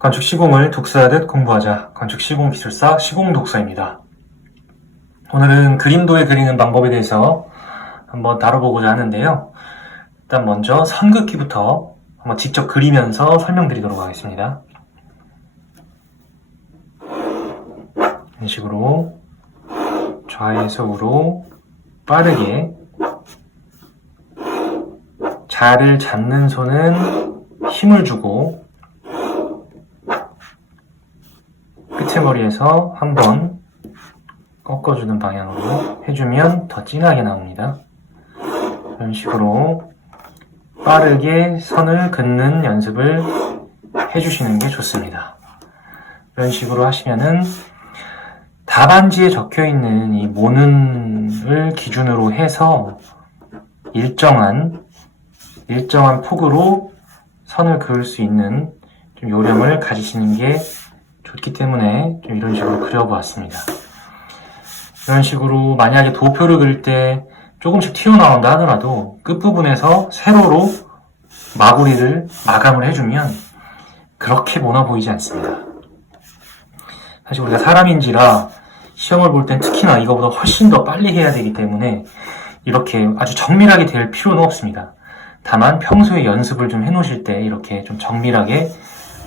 건축 시공을 독서하듯 공부하자. 건축 시공 기술사 시공 독서입니다. 오늘은 그림도에 그리는 방법에 대해서 한번 다뤄보고자 하는데요. 일단 먼저 선 긋기부터 한번 직접 그리면서 설명드리도록 하겠습니다. 이런 식으로 좌에서 우로 빠르게 자를 잡는 손은 힘을 주고 끝머리에서 한번 꺾어주는 방향으로 해주면 더 진하게 나옵니다. 이런 식으로 빠르게 선을 긋는 연습을 해주시는 게 좋습니다. 이런 식으로 하시면은 답안지에 적혀있는 이 모눈을 기준으로 해서 일정한 폭으로 선을 그을 수 있는 좀 요령을 가지시는 게 좋기 때문에 좀 이런 식으로 그려보았습니다. 이런 식으로 만약에 도표를 그릴 때 조금씩 튀어나온다 하더라도 끝부분에서 세로로 마구리를 마감을 해주면 그렇게 모나 보이지 않습니다. 사실 우리가 사람인지라 시험을 볼 땐 특히나 이거보다 훨씬 더 빨리 해야 되기 때문에 이렇게 아주 정밀하게 될 필요는 없습니다. 다만 평소에 연습을 좀 해놓으실 때 이렇게 좀 정밀하게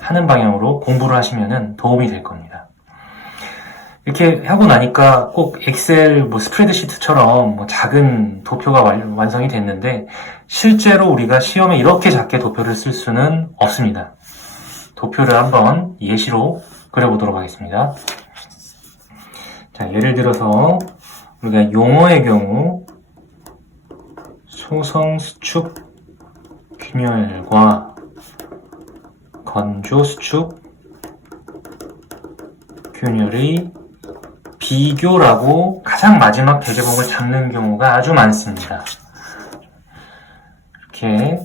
하는 방향으로 공부를 하시면 도움이 될 겁니다. 이렇게 하고 나니까 꼭 엑셀, 스프레드시트처럼 작은 도표가 완성이 됐는데 실제로 우리가 시험에 이렇게 작게 도표를 쓸 수는 없습니다. 도표를 한번 예시로 그려보도록 하겠습니다. 자, 예를 들어서 우리가 용어의 경우 소성 수축 균열과 건조 수축 균열의 비교라고 가장 마지막 대제목을 잡는 경우가 아주 많습니다. 이렇게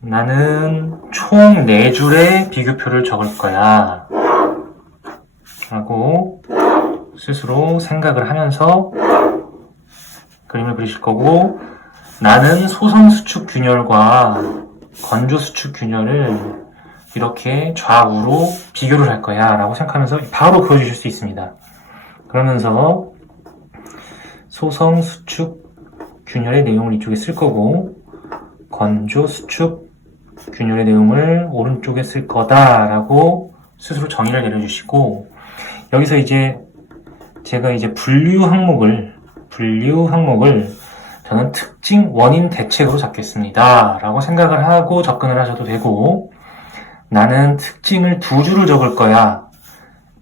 나는 총 4줄의 비교표를 적을 거야 라고 스스로 생각을 하면서 그림을 그리실 거고, 나는 소성 수축 균열과 건조 수축 균열을 이렇게 좌우로 비교를 할 거야 라고 생각하면서 바로 그려주실 수 있습니다. 그러면서 소성 수축 균열의 내용을 이쪽에 쓸 거고 건조 수축 균열의 내용을 오른쪽에 쓸 거다 라고 스스로 정의를 내려주시고, 여기서 제가 분류 항목을 저는 특징 원인 대책으로 잡겠습니다 라고 생각을 하고 접근을 하셔도 되고, 나는 특징을 2줄을 적을 거야,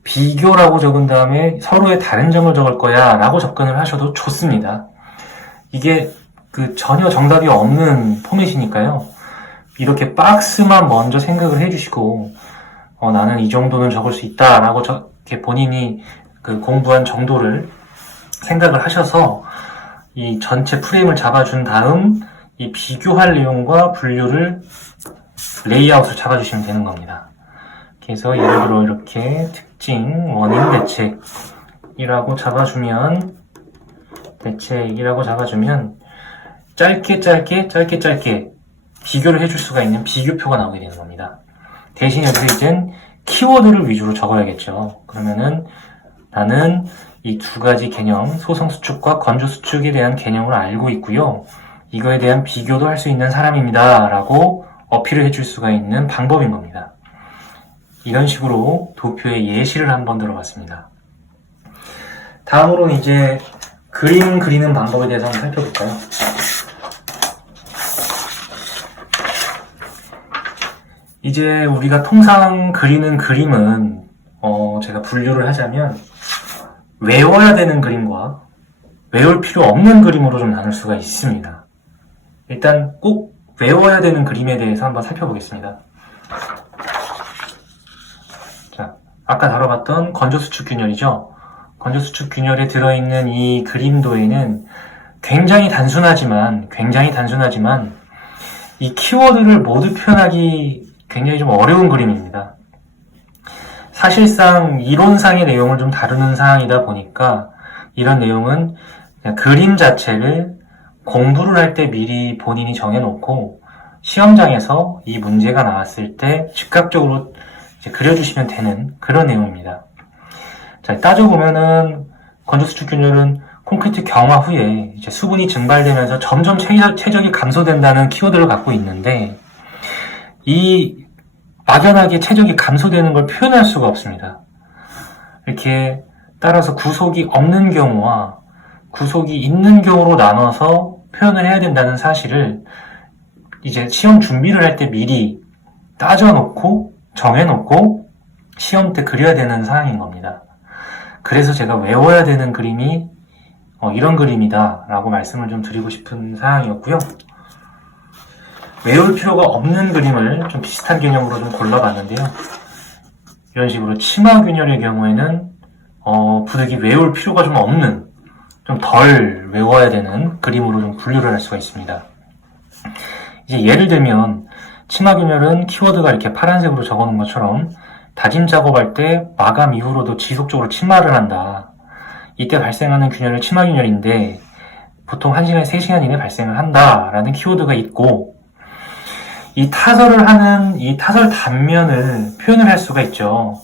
비교라고 적은 다음에 서로의 다른 점을 적을 거야 라고 접근을 하셔도 좋습니다. 이게 전혀 정답이 없는 포맷이니까요. 이렇게 박스만 먼저 생각을 해주시고 나는 이 정도는 적을 수 있다 라고 이렇게 본인이 공부한 정도를 생각을 하셔서 이 전체 프레임을 잡아준 다음 이 비교할 내용과 분류를 레이아웃을 잡아주시면 되는 겁니다. 그래서 예를 들어 이렇게 특징, 원인, 대책이라고 잡아주면 짧게 비교를 해줄 수가 있는 비교표가 나오게 되는 겁니다. 대신 여기서 이젠 키워드를 위주로 적어야겠죠. 그러면은 나는 이 2가지 개념, 소성 수축과 건조 수축에 대한 개념을 알고 있고요. 이거에 대한 비교도 할 수 있는 사람입니다 라고 어필을 해줄 수가 있는 방법인 겁니다. 이런 식으로 도표의 예시를 한번 들어봤습니다. 다음으로 그림 그리는 방법에 대해서 한번 살펴볼까요? 우리가 통상 그리는 그림은 제가 분류를 하자면 외워야 되는 그림과 외울 필요 없는 그림으로 좀 나눌 수가 있습니다. 일단 꼭 외워야 되는 그림에 대해서 한번 살펴보겠습니다. 자, 아까 다뤄봤던 건조수축 균열이죠. 건조수축 균열에 들어있는 이 그림도에는 굉장히 단순하지만 이 키워드를 모두 표현하기 굉장히 좀 어려운 그림입니다. 사실상 이론상의 내용을 좀 다루는 사항이다 보니까 이런 내용은 그냥 그림 자체를 공부를 할 때 미리 본인이 정해놓고 시험장에서 이 문제가 나왔을 때 즉각적으로 이제 그려주시면 되는 그런 내용입니다. 자, 따져보면은 건조수축 균열은 콘크리트 경화 후에 이제 수분이 증발되면서 점점 최적이 감소된다는 키워드를 갖고 있는데, 이 막연하게 최적이 감소되는 걸 표현할 수가 없습니다. 이렇게 따라서 구속이 없는 경우와 구속이 있는 경우로 나눠서 표현을 해야 된다는 사실을 이제 시험 준비를 할 때 미리 따져놓고 정해놓고 시험 때 그려야 되는 사항인 겁니다. 그래서 제가 외워야 되는 그림이 이런 그림이다 라고 말씀을 좀 드리고 싶은 사항이었고요. 외울 필요가 없는 그림을 좀 비슷한 개념으로 좀 골라봤는데요. 이런 식으로 치마균열의 경우에는 부득이 외울 필요가 좀 없는, 좀 덜 외워야 되는 그림으로 좀 분류를 할 수가 있습니다. 이제 예를 들면 치마균열은 키워드가 이렇게 파란색으로 적어놓은 것처럼 다짐 작업할 때 마감 이후로도 지속적으로 치마를 한다. 이때 발생하는 균열은 치마균열인데 보통 1시간에 3시간 이내 발생을 한다라는 키워드가 있고, 이 타설을 하는 이 타설 단면을 표현을 할 수가 있죠.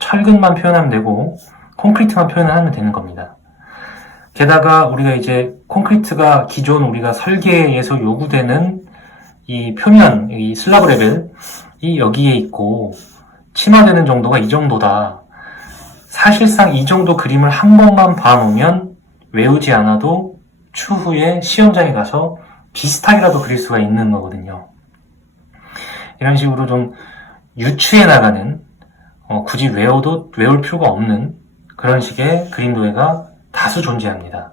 철근만 표현하면 되고 콘크리트만 표현을 하면 되는 겁니다. 게다가 우리가 이제 콘크리트가 기존 우리가 설계에서 요구되는 이 표면, 이 슬라브 레벨이 여기에 있고 치마되는 정도가 이 정도다. 사실상 이 정도 그림을 한 번만 봐놓으면 외우지 않아도 추후에 시험장에 가서 비슷하게라도 그릴 수가 있는 거거든요. 이런 식으로 좀 유추해 나가는, 굳이 외울 필요가 없는 그런 식의 그림 도해가 다수 존재합니다.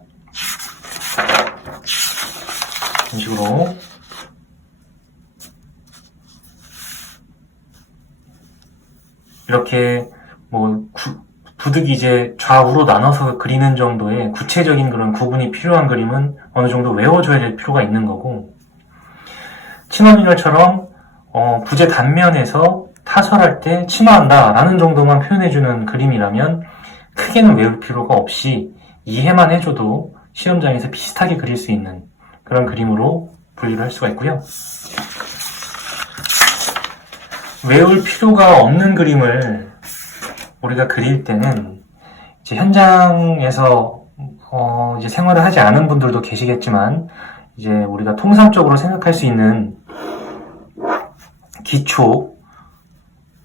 이런 식으로 이렇게 부득이 이제 좌우로 나눠서 그리는 정도의 구체적인 그런 구분이 필요한 그림은 어느 정도 외워줘야 될 필요가 있는 거고, 치마균열처럼 부재 단면에서 타설할 때 치마한다 라는 정도만 표현해주는 그림이라면 크게는 외울 필요가 없이 이해만 해줘도 시험장에서 비슷하게 그릴 수 있는 그런 그림으로 분류를 할 수가 있고요. 외울 필요가 없는 그림을 우리가 그릴 때는 이제 현장에서 이제 생활을 하지 않은 분들도 계시겠지만, 이제 우리가 통상적으로 생각할 수 있는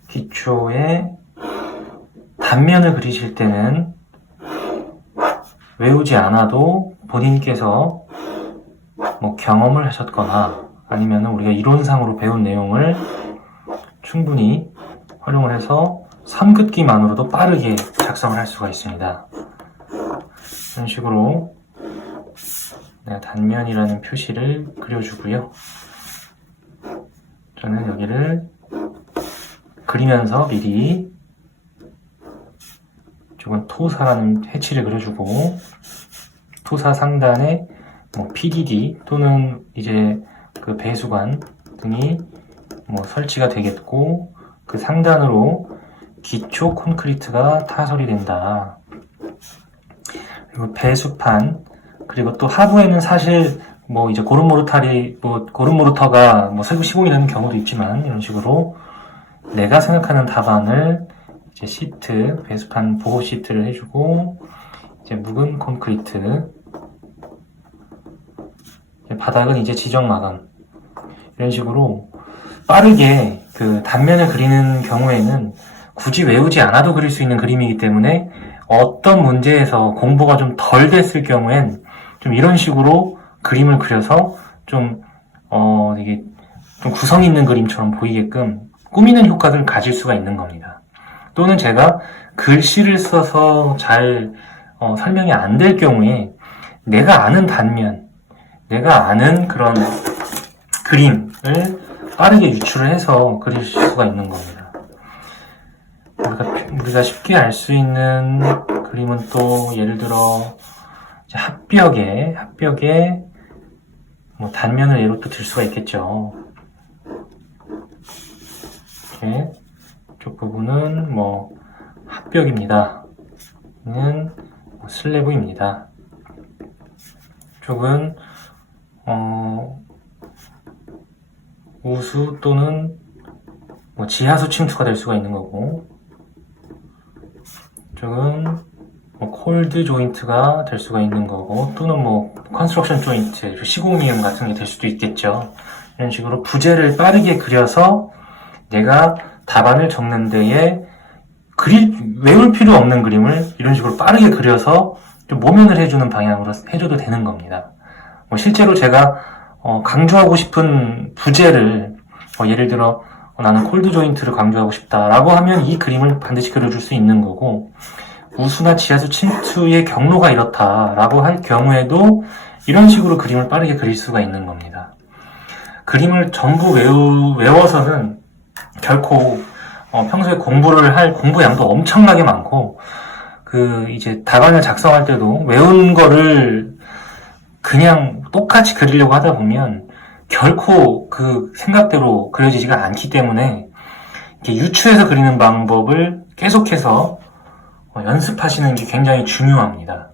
기초의 단면을 그리실 때는 외우지 않아도 본인께서 경험을 하셨거나 아니면 우리가 이론상으로 배운 내용을 충분히 활용을 해서 선긋기만으로도 빠르게 작성을 할 수가 있습니다. 이런 식으로 단면이라는 표시를 그려주고요. 저는 여기를 그리면서 미리 이쪽은 토사라는 해치를 그려주고, 토사 상단에 PDD 또는 이제 그 배수관 등이 설치가 되겠고, 그 상단으로 기초 콘크리트가 타설이 된다. 그리고 배수판, 그리고 또 하부에는 사실 이제 고름모르터가 시공이 되는 경우도 있지만, 이런 식으로 내가 생각하는 답안을 이제 시트, 배수판 보호 시트를 해주고, 이제 묵은 콘크리트, 바닥은 이제 지정 마감. 이런 식으로 빠르게 그 단면을 그리는 경우에는 굳이 외우지 않아도 그릴 수 있는 그림이기 때문에, 어떤 문제에서 공부가 좀 덜 됐을 경우엔 좀 이런 식으로 그림을 그려서 이게 좀 구성 있는 그림처럼 보이게끔 꾸미는 효과를 가질 수가 있는 겁니다. 또는 제가 글씨를 써서 잘 설명이 안 될 경우에 내가 아는 단면, 내가 아는 그런 그림을 빠르게 유출을 해서 그릴 수가 있는 겁니다. 우리가 쉽게 알 수 있는 그림은 또 예를 들어 합벽에 단면을 예로 또 들 수가 있겠죠. 이렇게 이쪽 부분은 합벽입니다. 이는 슬래브입니다. 이쪽은 우수 또는 뭐 지하수 침투가 될 수가 있는 거고, 이쪽은 뭐 콜드 조인트가 될 수가 있는 거고, 또는 뭐 컨스트럭션 조인트, 시공미음 같은 게 될 수도 있겠죠. 이런 식으로 부재를 빠르게 그려서 내가 답안을 적는 데에 외울 필요 없는 그림을 이런 식으로 빠르게 그려서 좀 모면을 해주는 방향으로 해줘도 되는 겁니다. 뭐 실제로 제가 강조하고 싶은 부재를 예를 들어 나는 콜드 조인트를 강조하고 싶다라고 하면 이 그림을 반드시 그려줄 수 있는 거고, 우수나 지하수 침투의 경로가 이렇다라고 할 경우에도 이런 식으로 그림을 빠르게 그릴 수가 있는 겁니다. 그림을 전부 외워서는 결코 평소에 공부를 할 공부량도 엄청나게 많고, 이제 답안을 작성할 때도 외운 거를 그냥 똑같이 그리려고 하다 보면 결코 그 생각대로 그려지지가 않기 때문에 이렇게 유추해서 그리는 방법을 계속해서 연습하시는 게 굉장히 중요합니다.